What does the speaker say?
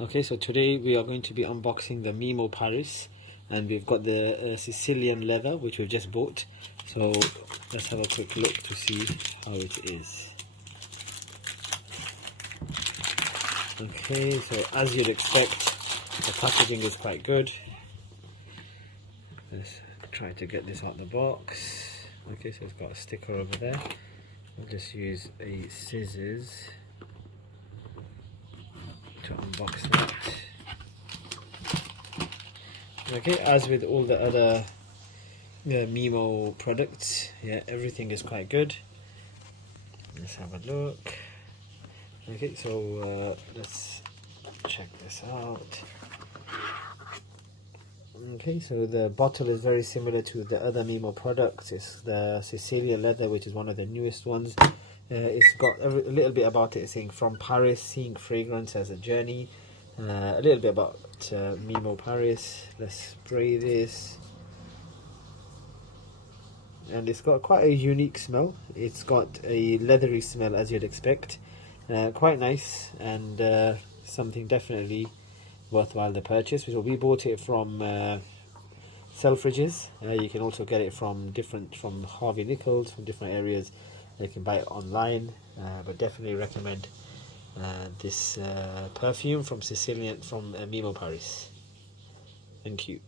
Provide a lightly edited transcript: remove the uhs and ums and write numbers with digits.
Okay, so today we are going to be unboxing the Memo Paris, and we've got the Sicilian leather which we've just bought. So let's have a quick look to see how it is. Okay, so as you'd expect, the packaging is quite good. Let's try to get this out the box. Okay, so it's got a sticker over there. I'll just use a scissors to unbox that. Okay, as with all the other Memo products, yeah, everything is quite good. Let's have a look. Okay, so let's check this out. Okay, so the bottle is very similar to the other Memo products. It's the Sicilian leather, which is one of the newest ones. It's got a little bit about it, saying from Paris, seeing fragrance as a journey. A little bit about Memo Paris. Let's spray this. And it's got quite a unique smell. It's got a leathery smell, as you'd expect. Quite nice, and something definitely worthwhile the purchase. So we bought it from Selfridges. You can also get it from Harvey Nichols, from different areas. You can buy it online, but definitely recommend this perfume from Sicilian, from Memo Paris. Thank you.